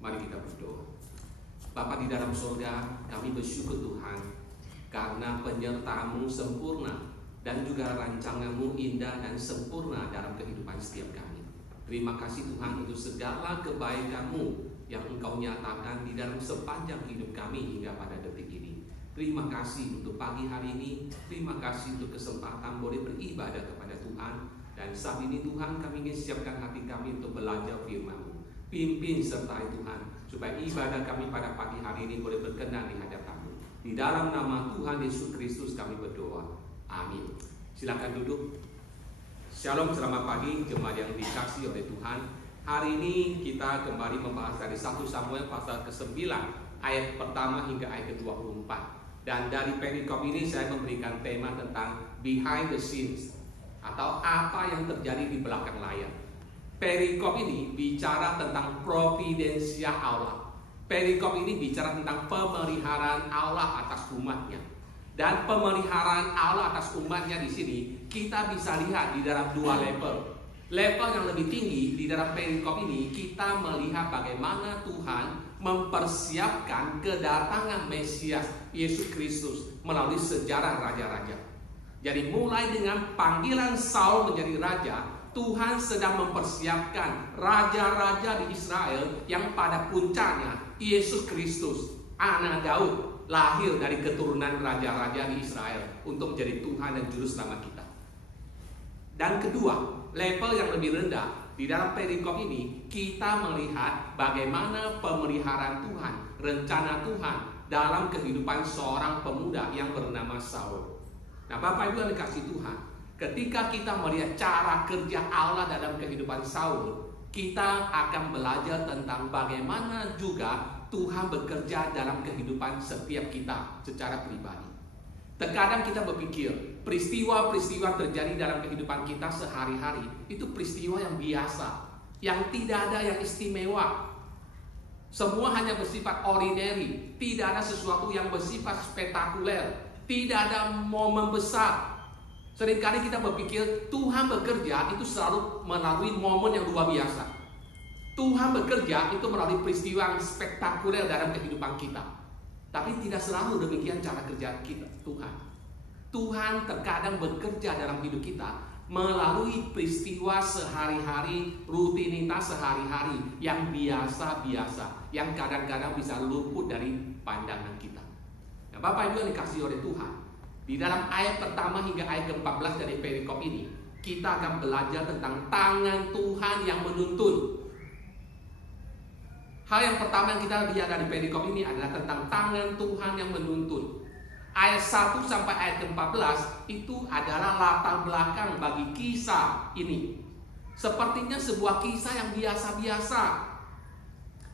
Mari kita berdoa. Bapa di dalam surga, kami bersyukur Tuhan karena penyertaan-Mu sempurna dan juga rancangan-Mu indah dan sempurna dalam kehidupan setiap kami. Terima kasih Tuhan untuk segala kebaikan-Mu yang Engkau nyatakan di dalam sepanjang hidup kami hingga pada detik ini. Terima kasih untuk pagi hari ini. Terima kasih untuk kesempatan boleh beribadah kepada Tuhan. Dan saat ini Tuhan, kami ingin siapkan hati kami untuk belajar firman-Mu. Pimpin sertai Tuhan, supaya ibadah kami pada pagi hari ini boleh berkenan di hadapan-Mu. Di dalam nama Tuhan Yesus Kristus kami berdoa. Amin. Silakan duduk. Shalom, selamat pagi jemaat yang dikasihi oleh Tuhan. Hari ini kita kembali membahas dari 1 Samuel pasal ke-9 ayat pertama hingga ayat ke-24. Dan dari perikop ini saya memberikan tema tentang behind the scenes, atau apa yang terjadi di belakang layar. Perikop ini bicara tentang providensia Allah. Perikop ini bicara tentang pemeliharaan Allah atas umatnya. Dan pemeliharaan Allah atas umatnya di sini kita bisa lihat di dalam dua level. Level yang lebih tinggi di dalam perikop ini kita melihat bagaimana Tuhan mempersiapkan kedatangan Mesias Yesus Kristus melalui sejarah raja-raja. Jadi mulai dengan panggilan Saul menjadi raja, Tuhan sedang mempersiapkan raja-raja di Israel yang pada puncaknya Yesus Kristus, anak Daud, lahir dari keturunan raja-raja di Israel untuk menjadi Tuhan dan Juru Selamat kita. Dan kedua, level yang lebih rendah di dalam perikop ini kita melihat bagaimana pemeliharaan Tuhan, rencana Tuhan dalam kehidupan seorang pemuda yang bernama Saul. Nah, Bapak Ibu yang dikasihi Tuhan, ketika kita melihat cara kerja Allah dalam kehidupan Saul, kita akan belajar tentang bagaimana juga Tuhan bekerja dalam kehidupan setiap kita secara pribadi. Terkadang kita berpikir peristiwa-peristiwa terjadi dalam kehidupan kita sehari-hari itu peristiwa yang biasa, yang tidak ada yang istimewa. Semua hanya bersifat ordinary, tidak ada sesuatu yang bersifat spektakuler, tidak ada momen besar. Seringkali kita berpikir Tuhan bekerja itu selalu melalui momen yang luar biasa. Tuhan bekerja itu melalui peristiwa yang spektakuler dalam kehidupan kita. Tapi tidak selalu demikian cara kerja kita, Tuhan. Tuhan terkadang bekerja dalam hidup kita melalui peristiwa sehari-hari, rutinitas sehari-hari yang biasa-biasa, yang kadang-kadang bisa luput dari pandangan kita. Nah, Bapak Ibu yang dikasihi oleh Tuhan, di dalam ayat pertama hingga ayat ke-14 dari perikop ini, kita akan belajar tentang tangan Tuhan yang menuntun. Hal yang pertama yang kita lihat dari perikop ini adalah tentang tangan Tuhan yang menuntun. Ayat 1 sampai ayat ke-14 itu adalah latar belakang bagi kisah ini. Sepertinya sebuah kisah yang biasa-biasa.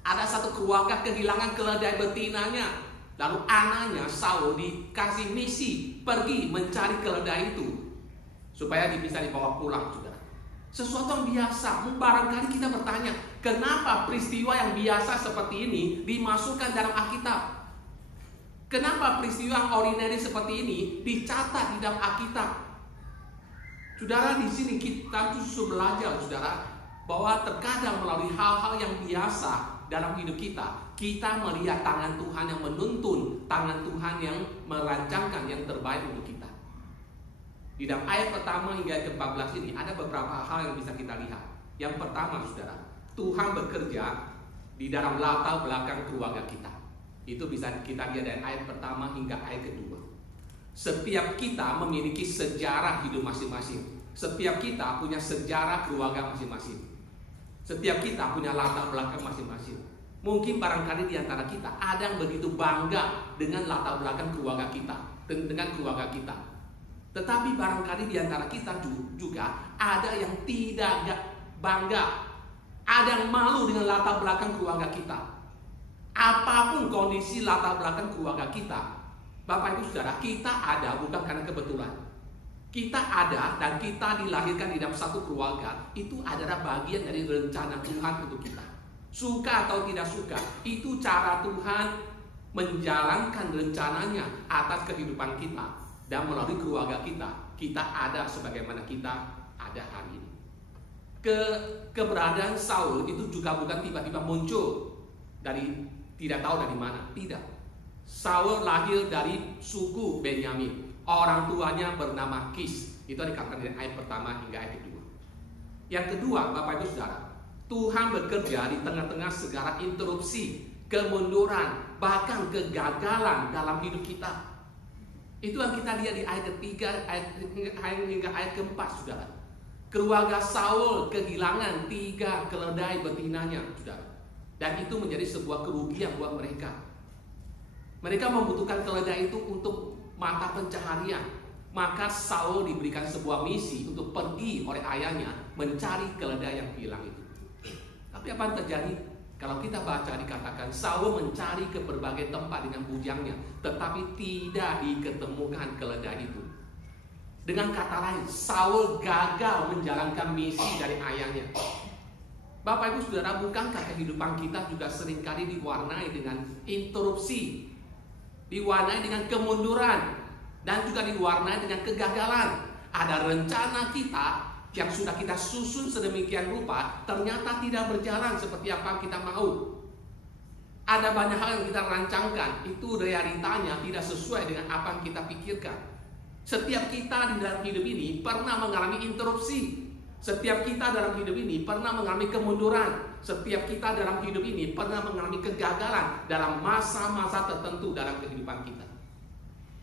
Ada satu keluarga kehilangan keledai betinanya. Lalu anaknya Saul dikasih misi pergi mencari keledai itu supaya bisa dibawa pulang, saudara. Sesuatu yang biasa. Barangkali kita bertanya, kenapa peristiwa yang biasa seperti ini dimasukkan dalam Alkitab? Kenapa peristiwa yang ordinary seperti ini dicatat di dalam Alkitab? Saudara, di sini kita justru belajar, saudara, bahwa terkadang melalui hal-hal yang biasa dalam hidup kita, kita melihat tangan Tuhan yang menuntun, tangan Tuhan yang merancangkan yang terbaik untuk kita. Di dalam ayat pertama hingga ayat ke-14 ini ada beberapa hal yang bisa kita lihat. Yang pertama, saudara, Tuhan bekerja di dalam latar belakang keluarga kita. Itu bisa kita lihat dari ayat pertama hingga ayat kedua. Setiap kita memiliki sejarah hidup masing-masing. Setiap kita punya sejarah keluarga masing-masing. Setiap kita punya latar belakang masing-masing. Mungkin barangkali di antara kita ada yang begitu bangga dengan latar belakang keluarga kita, dengan keluarga kita. Tetapi barangkali di antara kita juga ada yang tidak bangga, ada yang malu dengan latar belakang keluarga kita. Apapun kondisi latar belakang keluarga kita, Bapak Ibu Saudara, kita ada bukan karena kebetulan. Kita ada dan kita dilahirkan di dalam satu keluarga, itu adalah bagian dari rencana Tuhan untuk kita. Suka atau tidak suka, itu cara Tuhan menjalankan rencananya atas kehidupan kita. Dan melalui keluarga kita, kita ada sebagaimana kita ada hari ini. keberadaan Saul itu juga bukan tiba-tiba muncul dari tidak tahu dari mana. Tidak. Saul lahir dari suku Benyamin. Orang tuanya bernama Kis. Itu dikatakan dari ayat pertama hingga ayat kedua. Yang kedua, Bapak Ibu Saudara, Tuhan bekerja di tengah-tengah segala interupsi, kemunduran, bahkan kegagalan dalam hidup kita. Itu yang kita lihat di ayat ketiga hingga ayat keempat, Saudara. Keluarga Saul kehilangan 3 keledai betinanya, Saudara. Dan itu menjadi sebuah kerugian buat mereka. Mereka membutuhkan keledai itu untuk mata pencaharian. Maka Saul diberikan sebuah misi untuk pergi oleh ayahnya mencari keledai yang hilang itu. Tapi apa yang terjadi? Kalau kita baca dikatakan Saul mencari ke berbagai tempat dengan bujangnya, tetapi tidak diketemukan keledai itu. Dengan kata lain, Saul gagal menjalankan misi dari ayahnya. Bapak Ibu Saudara, bukankah kehidupan kita juga seringkali diwarnai dengan interupsi, diwarnai dengan kemunduran, dan juga diwarnai dengan kegagalan. Ada rencana kita yang sudah kita susun sedemikian rupa, ternyata tidak berjalan seperti apa kita mau. Ada banyak hal yang kita rancangkan, itu realitanya tidak sesuai dengan apa yang kita pikirkan. Setiap kita di dalam hidup ini pernah mengalami interupsi. Setiap kita dalam hidup ini pernah mengalami kemunduran. Setiap kita dalam hidup ini pernah mengalami kegagalan dalam masa-masa tertentu dalam kehidupan kita.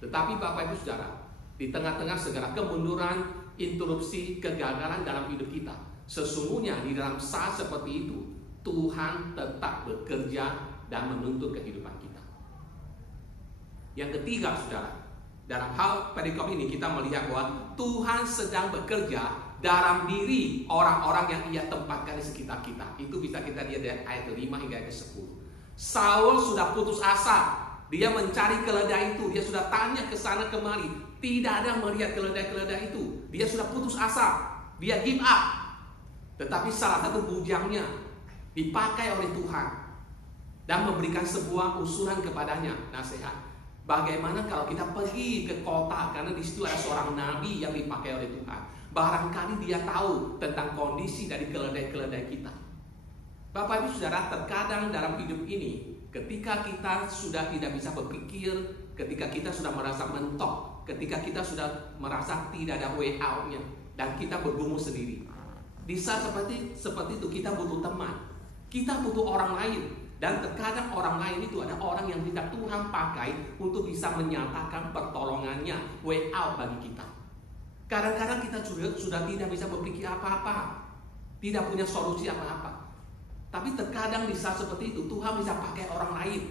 Tetapi Bapak Ibu Saudara, di tengah-tengah segala kemunduran, interupsi, kegagalan dalam hidup kita, sesungguhnya di dalam saat seperti itu, Tuhan tetap bekerja dan menuntun kehidupan kita. Yang ketiga, Saudara, dalam hal perikop ini kita melihat bahwa Tuhan sedang bekerja dalam diri orang-orang yang Ia tempatkan di sekitar kita. Itu bisa kita lihat dari ayat 5 hingga ayat 10. Saul sudah putus asa. Dia mencari keledai itu. Dia sudah tanya ke sana kemari. Tidak ada melihat keledai-keledai itu. Dia sudah putus asa. Dia give up. Tetapi salah satu bujangnya dipakai oleh Tuhan dan memberikan sebuah usulan kepadanya, nasihat. Bagaimana kalau kita pergi ke kota, karena di situ ada seorang nabi yang dipakai oleh Tuhan. Barangkali dia tahu tentang kondisi dari keledai-keledai kita. Bapak Ibu Saudara, terkadang dalam hidup ini, ketika kita sudah tidak bisa berpikir, ketika kita sudah merasa mentok, ketika kita sudah merasa tidak ada way out-nya, dan kita bergumul sendiri. Di saat seperti itu kita butuh teman, kita butuh orang lain. Dan terkadang orang lain itu ada orang yang tidak Tuhan pakai untuk bisa menyatakan pertolongannya, way out bagi kita. Kadang-kadang kita sudah tidak bisa berpikir apa-apa, tidak punya solusi apa-apa. Tapi terkadang di saat seperti itu Tuhan bisa pakai orang lain,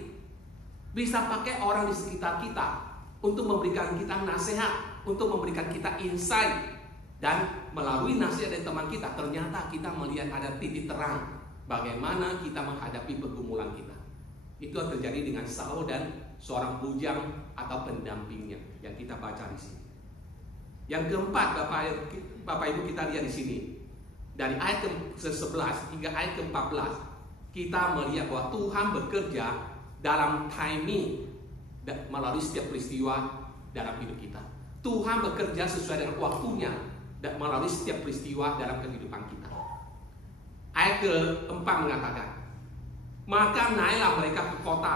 bisa pakai orang di sekitar kita untuk memberikan kita nasihat, untuk memberikan kita insight. Dan melalui nasihat dari teman kita, ternyata kita melihat ada titik terang bagaimana kita menghadapi pergumulan kita. Itu yang terjadi dengan Saul dan seorang bujang atau pendampingnya yang kita baca di sini. Yang keempat, Bapak Ibu, kita lihat di sini dari ayat ke-11 hingga ayat ke-14, kita melihat bahwa Tuhan bekerja dalam timing melalui setiap peristiwa dalam hidup kita. Tuhan bekerja sesuai dengan waktunya dan melalui setiap peristiwa dalam kehidupan kita. Ayat ke-4 mengatakan, maka naiklah mereka ke kota,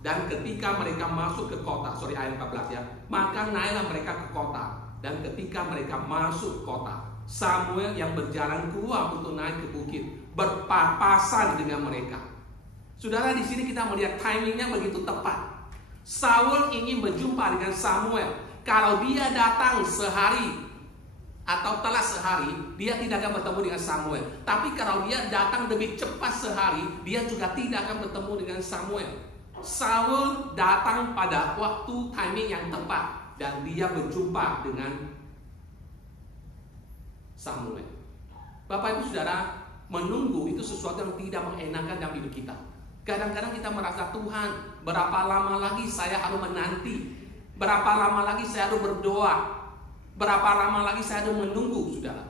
dan ketika mereka masuk ke kota, ayat 14 ya, maka naiklah mereka ke kota, dan ketika mereka masuk kota, Samuel yang berjalan keluar untuk naik ke bukit berpapasan dengan mereka. Saudara, di sini kita melihat timingnya begitu tepat. Saul ingin berjumpa dengan Samuel. Kalau dia datang sehari atau telat sehari, dia tidak akan bertemu dengan Samuel. Tapi kalau dia datang lebih cepat sehari, dia juga tidak akan bertemu dengan Samuel. Saul datang pada waktu timing yang tepat dan dia berjumpa dengan Samuel. Bapak Ibu Saudara, menunggu itu sesuatu yang tidak mengenakan dalam hidup kita. Kadang-kadang kita merasa, Tuhan, berapa lama lagi saya harus menanti? Berapa lama lagi saya harus berdoa? Berapa lama lagi saya harus menunggu, Saudara?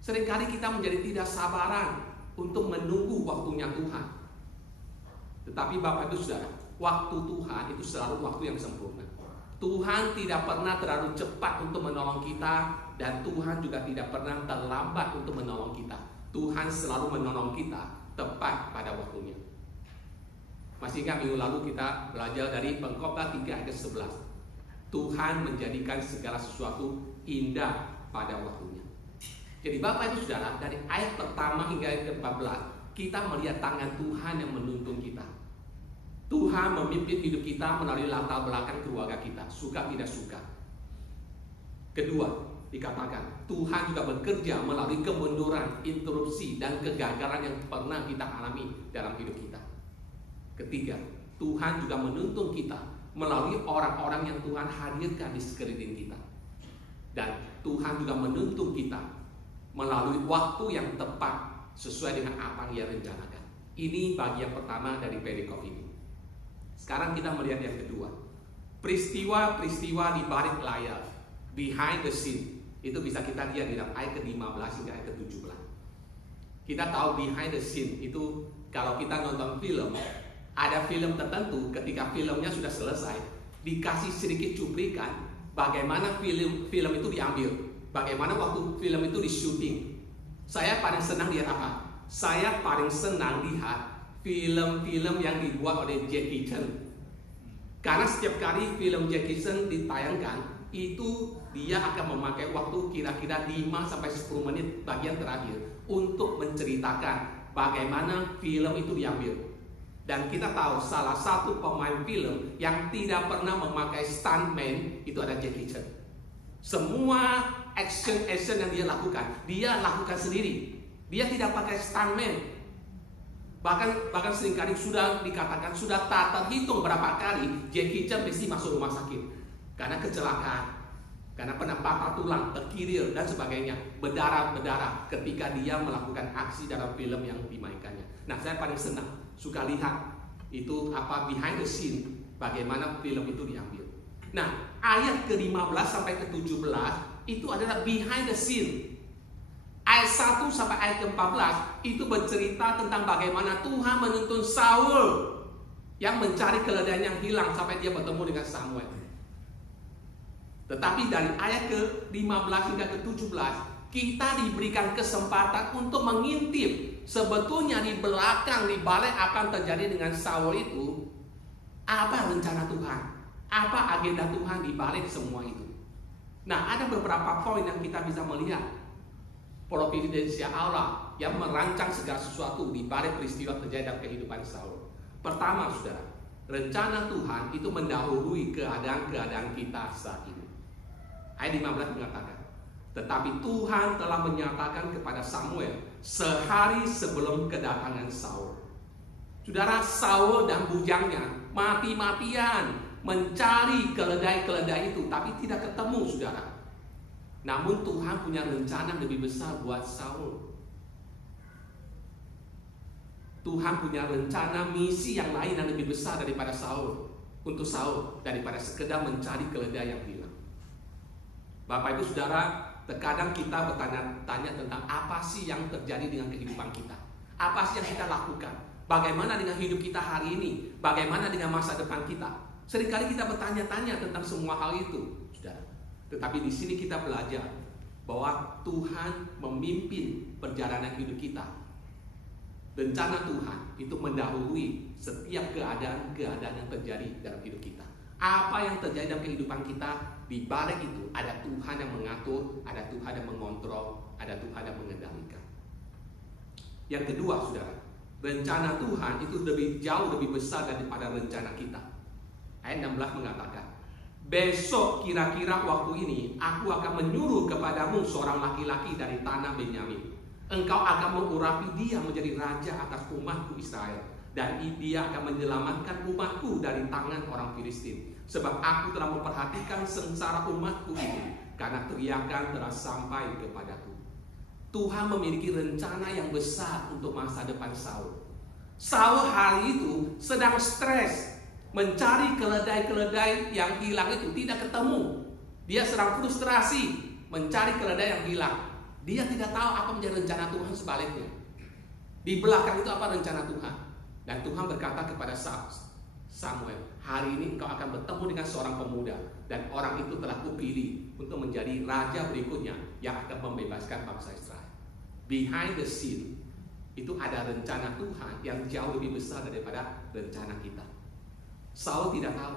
Seringkali kita menjadi tidak sabaran untuk menunggu waktunya Tuhan. Tetapi Bapak Ibu Saudara, waktu Tuhan itu selalu waktu yang sempurna. Tuhan tidak pernah terlalu cepat untuk menolong kita, dan Tuhan juga tidak pernah terlambat untuk menolong kita. Tuhan selalu menolong kita tepat pada waktunya. Masih ingat minggu lalu kita belajar dari Pengkhotbah 3 ayat 11. Tuhan menjadikan segala sesuatu indah pada waktunya. Jadi Bapak Ibu Saudara, dari ayat pertama hingga ayat ke-14, kita melihat tangan Tuhan yang menuntun kita. Tuhan memimpin hidup kita melalui latar belakang keluarga kita, suka tidak suka. Kedua, dikatakan Tuhan juga bekerja melalui kemunduran, interupsi, dan kegagalan yang pernah kita alami dalam hidup kita. Ketiga, Tuhan juga menuntun kita melalui orang-orang yang Tuhan hadirkan di sekeliling kita. Dan Tuhan juga menuntun kita melalui waktu yang tepat sesuai dengan apa yang Ia rencanakan. Ini bagian pertama dari perikop ini. Sekarang kita melihat yang kedua. Peristiwa-peristiwa di balik layar, behind the scene. Itu bisa kita lihat di dalam ayat ke-15 hingga ayat ke-17. Kita tahu behind the scene itu kalau kita nonton film, ada film tertentu ketika filmnya sudah selesai, dikasih sedikit cuplikan bagaimana film itu diambil, bagaimana waktu film itu di-syuting. Saya paling senang lihat apa? Saya paling senang lihat film-film yang dibuat oleh Jackie Chan. Karena setiap kali film Jackie Chan ditayangkan, itu dia akan memakai waktu kira-kira 5-10 menit bagian terakhir untuk menceritakan bagaimana film itu diambil. Dan kita tahu salah satu pemain film yang tidak pernah memakai stuntman itu ada Jackie Chan. Semua action yang dia lakukan sendiri. Dia tidak pakai stuntman. Bahkan seringkali sudah dikatakan, sudah tak terhitung berapa kali Jackie Chan mesti masuk rumah sakit karena kecelakaan, karena pernah patah tulang, terkilir dan sebagainya, berdarah ketika dia melakukan aksi dalam film yang dimainkannya. Nah, saya paling senang, suka lihat itu apa behind the scene, bagaimana film itu diambil. Nah, ayat ke-15 sampai ke-17 itu adalah behind the scene. Ayat 1 sampai ayat ke-14 itu bercerita tentang bagaimana Tuhan menuntun Saul yang mencari keledai yang hilang sampai dia bertemu dengan Samuel. Tetapi dari ayat ke-15 hingga ke-17 kita diberikan kesempatan untuk mengintip sebetulnya di belakang, di balik akan terjadi dengan Saul itu, apa rencana Tuhan, apa agenda Tuhan di balik semua itu. Nah, ada beberapa poin yang kita bisa melihat providensia Allah yang merancang segala sesuatu di balik peristiwa terjadi dalam kehidupan Saul. Pertama, saudara, rencana Tuhan itu mendahului keadaan-keadaan kita saat ini. Ayat 15 mengatakan, tetapi Tuhan telah menyatakan kepada Samuel sehari sebelum kedatangan Saul. Saudara, Saul dan bujangnya mati-matian mencari keledai-keledai itu, tapi tidak ketemu, saudara. Namun Tuhan punya rencana lebih besar buat Saul. Tuhan punya rencana misi yang lain yang lebih besar daripada Saul. Untuk Saul, daripada sekedar mencari keledai yang hilang. Bapak Ibu Saudara, terkadang kita bertanya-tanya tentang apa sih yang terjadi dengan kehidupan kita. Apa sih yang kita lakukan? Bagaimana dengan hidup kita hari ini? Bagaimana dengan masa depan kita? Seringkali kita bertanya-tanya tentang semua hal itu, saudara. Tetapi di sini kita belajar bahwa Tuhan memimpin perjalanan hidup kita. Rencana Tuhan itu mendahului setiap keadaan-keadaan yang terjadi dalam hidup kita. Apa yang terjadi dalam kehidupan kita, di balik itu ada Tuhan yang mengatur, ada Tuhan yang mengontrol, ada Tuhan yang mengendalikan. Yang kedua, saudara, rencana Tuhan itu jauh lebih besar daripada rencana kita. Ayat 16 mengatakan, besok kira-kira waktu ini aku akan menyuruh kepadamu seorang laki-laki dari tanah Benyamin. Engkau akan mengurapi dia menjadi raja atas umatku Israel. Dan dia akan menyelamatkan umatku dari tangan orang Filistin. Sebab aku telah memperhatikan sengsara umatku ini, karena teriakan telah sampai kepadaku. Tuhan memiliki rencana yang besar untuk masa depan Saul. Saul hari itu sedang stres, mencari keledai-keledai yang hilang itu, tidak ketemu. Dia sedang frustrasi mencari keledai yang hilang. Dia tidak tahu apa menjadi rencana Tuhan sebaliknya. Di belakang itu apa rencana Tuhan. Dan Tuhan berkata kepada Samuel, hari ini engkau akan bertemu dengan seorang pemuda, dan orang itu telah kupilih untuk menjadi raja berikutnya yang akan membebaskan bangsa Israel. behind the scene itu ada rencana Tuhan yang jauh lebih besar daripada rencana kita. Saul tidak tahu,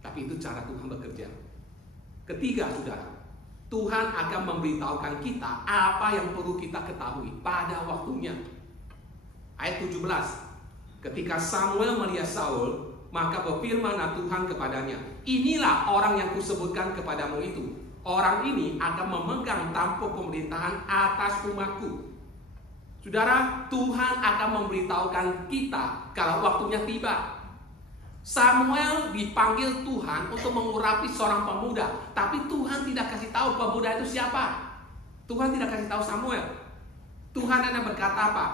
tapi itu cara Tuhan bekerja. Ketiga, saudara, Tuhan akan memberitahukan kita apa yang perlu kita ketahui pada waktunya. Ayat 17, ketika Samuel melihat Saul, maka berfirmanlah Tuhan kepadanya, inilah orang yang kusebutkan kepadamu itu. Orang ini akan memegang tampuk pemerintahan atas umatku. Saudara, Tuhan akan memberitahukan kita kalau waktunya tiba. Samuel dipanggil Tuhan untuk mengurapi seorang pemuda, tapi Tuhan tidak kasih tahu pemuda itu siapa. Tuhan tidak kasih tahu Samuel. Tuhan hanya berkata apa?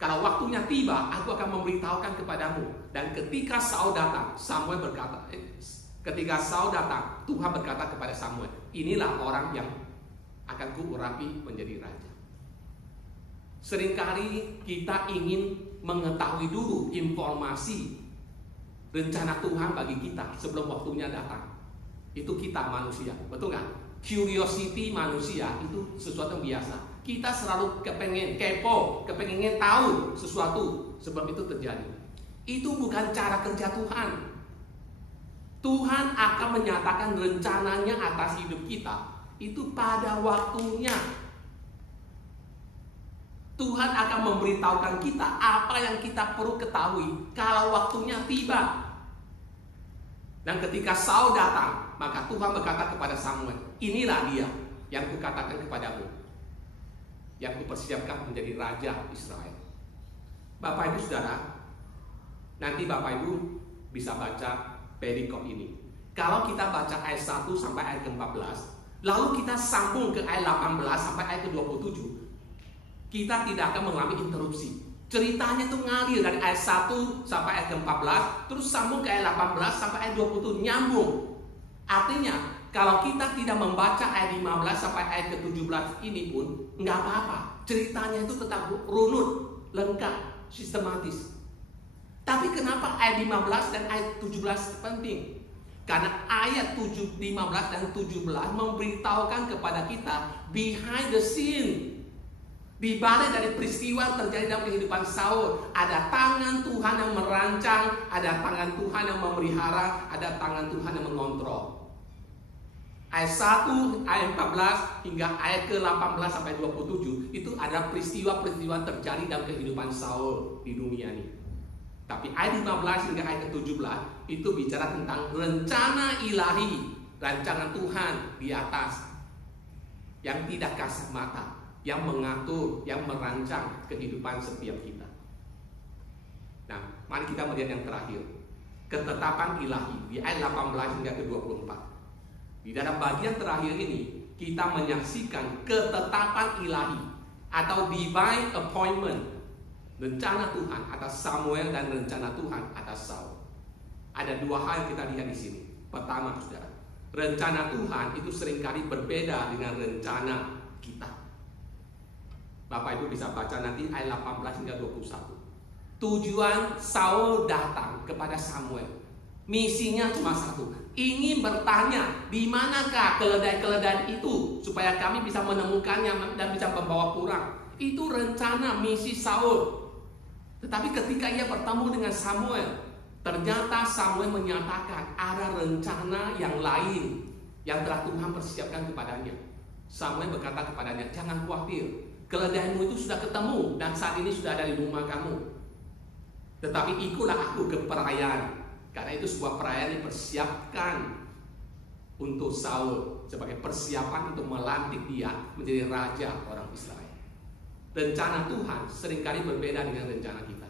Kalau waktunya tiba, aku akan memberitahukan kepadamu. Dan ketika Saul datang, Samuel berkata, ketika Saul datang, Tuhan berkata kepada Samuel, inilah orang yang akan kuurapi menjadi raja. Seringkali kita ingin mengetahui dulu informasi rencana Tuhan bagi kita sebelum waktunya datang. Itu kita manusia, betul nggak? Curiosity manusia itu sesuatu yang biasa. Kita selalu kepengen kepo, kepengen tahu sesuatu sebelum itu terjadi. Itu bukan cara kerja Tuhan. Tuhan akan menyatakan rencananya atas hidup kita itu pada waktunya. Tuhan akan memberitahukan kita apa yang kita perlu ketahui kalau waktunya tiba. Dan ketika Saul datang, maka Tuhan berkata kepada Samuel, inilah dia yang kukatakan kepadamu, yang kupersiapkan menjadi raja Israel. Bapak Ibu Saudara, nanti Bapak Ibu bisa baca perikop ini. Kalau kita baca ayat 1 sampai ayat ke-14, lalu kita sambung ke ayat 18 sampai ayat ke-27, kita tidak akan mengalami interupsi. Ceritanya itu ngalir dari ayat 1 sampai ayat ke-14, terus sambung ke ayat 18 sampai ayat 27, nyambung. Artinya, kalau kita tidak membaca ayat 15 sampai ayat ke-17 ini pun nggak apa-apa. Ceritanya itu tetap runut, lengkap, sistematis. Tapi kenapa ayat 15 dan ayat 17 penting? Karena ayat 15 dan 17 memberitahukan kepada kita behind the scene. Di balik dari peristiwa yang terjadi dalam kehidupan Saul, ada tangan Tuhan yang merancang, ada tangan Tuhan yang memelihara, ada tangan Tuhan yang mengontrol. Ayat 1, ayat 14 hingga ayat ke-18 sampai 27 itu ada peristiwa-peristiwa terjadi dalam kehidupan Saul di dunia ini. Tapi ayat 15 hingga ayat ke-17 itu bicara tentang rencana ilahi, rancangan Tuhan di atas yang tidak kasat mata, yang mengatur, yang merancang kehidupan setiap kita. Nah, mari kita melihat yang terakhir, ketetapan ilahi di ayat 18 hingga ke-24. Di dalam bagian terakhir ini kita menyaksikan ketetapan ilahi atau divine appointment, rencana Tuhan atas Samuel dan rencana Tuhan atas Saul. Ada dua hal yang kita lihat di sini. Pertama, saudara, rencana Tuhan itu seringkali berbeda dengan rencana kita. Bapak Ibu bisa baca nanti ayat 18 hingga 21. Tujuan Saul datang kepada Samuel, misinya cuma satu, ingin bertanya di manakah keledai-keledai itu supaya kami bisa menemukannya dan bisa membawa pulang. Itu rencana misi Saul. Tetapi ketika ia bertemu dengan Samuel, ternyata Samuel menyatakan ada rencana yang lain yang telah Tuhan persiapkan kepadanya. Samuel berkata kepadanya, jangan khawatir, keledaimu itu sudah ketemu dan saat ini sudah ada di rumah kamu. Tetapi ikutlah aku ke perayaan, karena itu sebuah perayaan yang dipersiapkan untuk Saul sebagai persiapan untuk melantik dia menjadi raja orang Israel. Rencana Tuhan seringkali berbeda dengan rencana kita.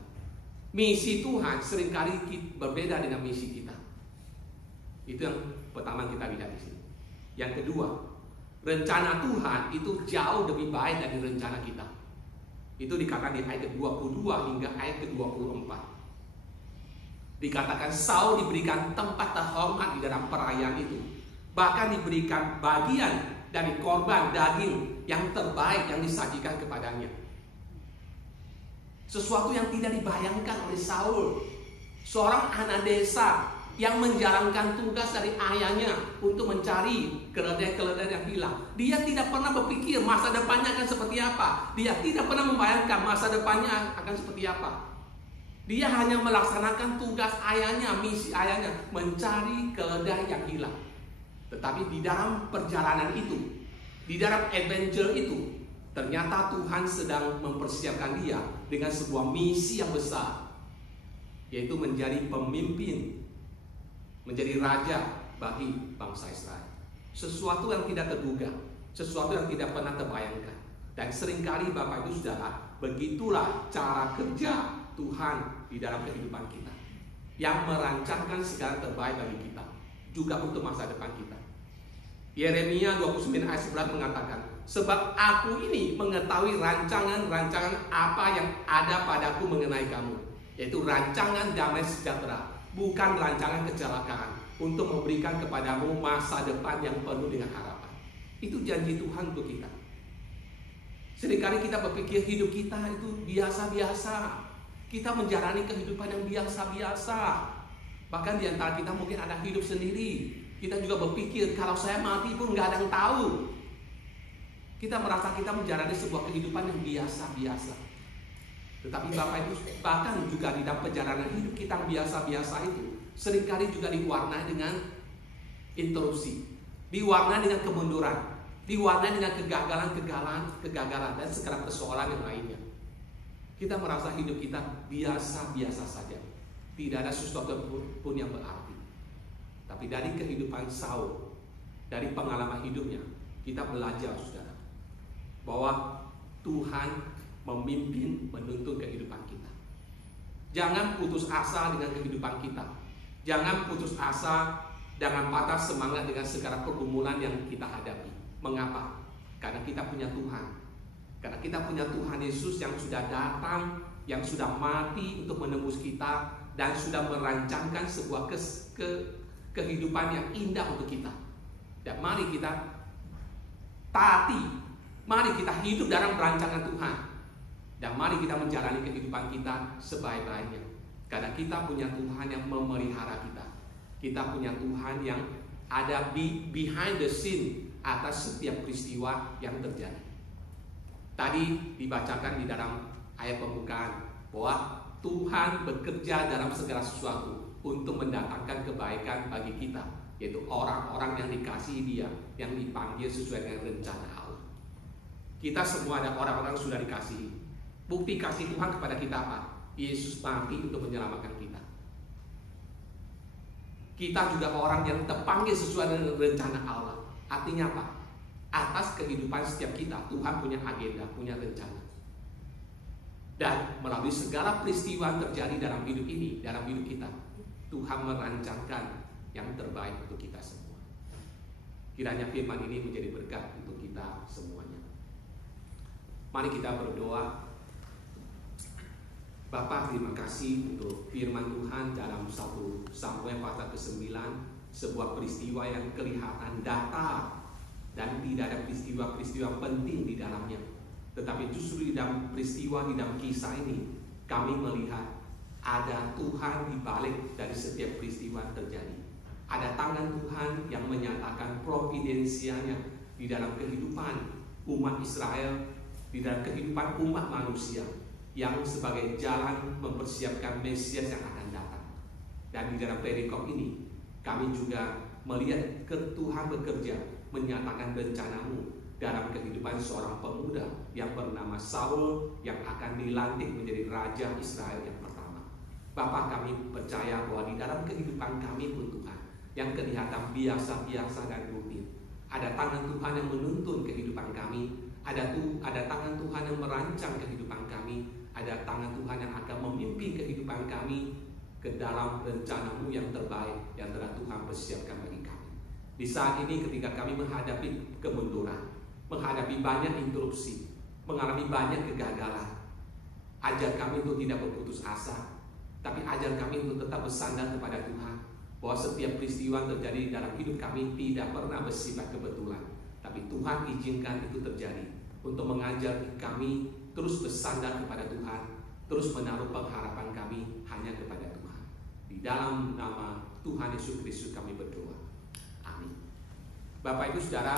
Misi Tuhan seringkali berbeda dengan misi kita. Itu yang pertama kita lihat di sini. Yang kedua, rencana Tuhan itu jauh lebih baik dari rencana kita. Itu dikatakan di ayat ke-22 hingga ayat ke-24. Dikatakan Saul diberikan tempat terhormat di dalam perayaan itu. Bahkan diberikan bagian dari korban daging yang terbaik yang disajikan kepadanya. Sesuatu yang tidak dibayangkan oleh Saul. Seorang anak desa yang menjalankan tugas dari ayahnya untuk mencari keledai-keledai yang hilang. Dia tidak pernah berpikir masa depannya akan seperti apa. Dia tidak pernah membayangkan masa depannya akan seperti apa. Dia hanya melaksanakan tugas ayahnya, misi ayahnya, mencari keledai yang hilang. Tetapi di dalam perjalanan itu, di dalam adventure itu, ternyata Tuhan sedang mempersiapkan dia dengan sebuah misi yang besar, yaitu menjadi pemimpin, menjadi raja bagi bangsa Israel. Sesuatu yang tidak terduga, sesuatu yang tidak pernah terbayangkan. Dan seringkali Bapak Ibu Saudara, begitulah cara kerja Tuhan di dalam kehidupan kita, yang merancangkan segala terbaik bagi kita, juga untuk masa depan kita. Yeremia 29 ayat 11 mengatakan, sebab aku ini mengetahui rancangan-rancangan apa yang ada padaku mengenai kamu, yaitu rancangan damai sejahtera, bukan rancangan kecelakaan, untuk memberikan kepadamu masa depan yang penuh dengan harapan. Itu janji Tuhan untuk kita. Seringkali kita berpikir hidup kita itu biasa-biasa. Kita menjalani kehidupan yang biasa-biasa. Bahkan di antara kita mungkin ada hidup sendiri. Kita juga berpikir kalau saya mati pun gak ada yang tahu. Kita merasa kita menjalani sebuah kehidupan yang biasa-biasa. Tetapi Bapak Ibu, bahkan juga di dalam perjalanan hidup kita yang biasa-biasa itu, seringkali juga diwarnai dengan interupsi, diwarnai dengan kemunduran, diwarnai dengan kegagalan dan segala persoalan yang lainnya. Kita merasa hidup kita biasa-biasa saja, tidak ada sesuatu pun yang berarti. Tapi dari kehidupan Saul, dari pengalaman hidupnya, kita belajar, saudara, bahwa Tuhan memimpin, menuntun kehidupan kita. Jangan putus asa dengan kehidupan kita. Jangan putus asa, jangan patah semangat dengan segala pergumulan yang kita hadapi. Mengapa? Karena kita punya Tuhan. Karena kita punya Tuhan Yesus yang sudah datang, yang sudah mati untuk menembus kita, dan sudah merancangkan sebuah kehidupan yang indah untuk kita. Dan mari kita taati, mari kita hidup dalam rancangan Tuhan. Dan mari kita menjalani kehidupan kita sebaik-baiknya. Karena kita punya Tuhan yang memelihara kita. Kita punya Tuhan yang ada behind the scene atas setiap peristiwa yang terjadi. Tadi dibacakan di dalam ayat pembukaan bahwa Tuhan bekerja dalam segala sesuatu untuk mendatangkan kebaikan bagi kita, yaitu orang-orang yang dikasihi Dia, yang dipanggil sesuai dengan rencana Allah. Kita semua ada orang-orang yang sudah dikasihi. Bukti kasih Tuhan kepada kita apa? Yesus mati untuk menyelamatkan kita. Kita juga orang yang terpanggil sesuai dengan rencana Allah. Artinya apa? Atas kehidupan setiap kita, Tuhan punya agenda, punya rencana. Dan melalui segala peristiwa yang terjadi dalam hidup ini, dalam hidup kita, Tuhan merancangkan yang terbaik untuk kita semua. Kiranya firman ini menjadi berkat untuk kita semuanya. Mari kita berdoa. Bapa, terima kasih untuk firman Tuhan dalam 1 Samuel pasal ke-9, sebuah peristiwa yang kelihatan datar dan tidak ada peristiwa-peristiwa penting di dalamnya. Tetapi justru di dalam peristiwa, di dalam kisah ini, kami melihat ada Tuhan di balik dari setiap peristiwa yang terjadi. Ada tangan Tuhan yang menyatakan providensianya di dalam kehidupan umat Israel, di dalam kehidupan umat manusia, yang sebagai jalan mempersiapkan Mesias yang akan datang. Dan di dalam perikop ini kami juga melihat Tuhan bekerja menyatakan rencana-Mu dalam kehidupan seorang pemuda yang bernama Saul, yang akan dilantik menjadi raja Israel yang pertama. Bapa, kami percaya bahwa di dalam kehidupan kami pun Tuhan, yang kelihatan biasa-biasa dan rutin, ada tangan Tuhan yang menuntun kehidupan kami. Ada tangan Tuhan yang merancang kehidupan kami. Ada tangan Tuhan yang akan memimpin kehidupan kami ke dalam rencana-Mu yang terbaik yang telah Tuhan persiapkan bagi kami. Di saat ini ketika kami menghadapi kemunduran, menghadapi banyak interupsi, mengalami banyak kegagalan, ajar kami untuk tidak berputus asa, tapi ajar kami untuk tetap bersandar kepada Tuhan, bahwa setiap peristiwa yang terjadi dalam hidup kami tidak pernah bersifat kebetulan, tapi Tuhan izinkan itu terjadi untuk mengajar kami terus bersandar kepada Tuhan, terus menaruh pengharapan kami hanya kepada Tuhan. Di dalam nama Tuhan Yesus Kristus kami berdoa. Amin. Bapak Ibu Saudara,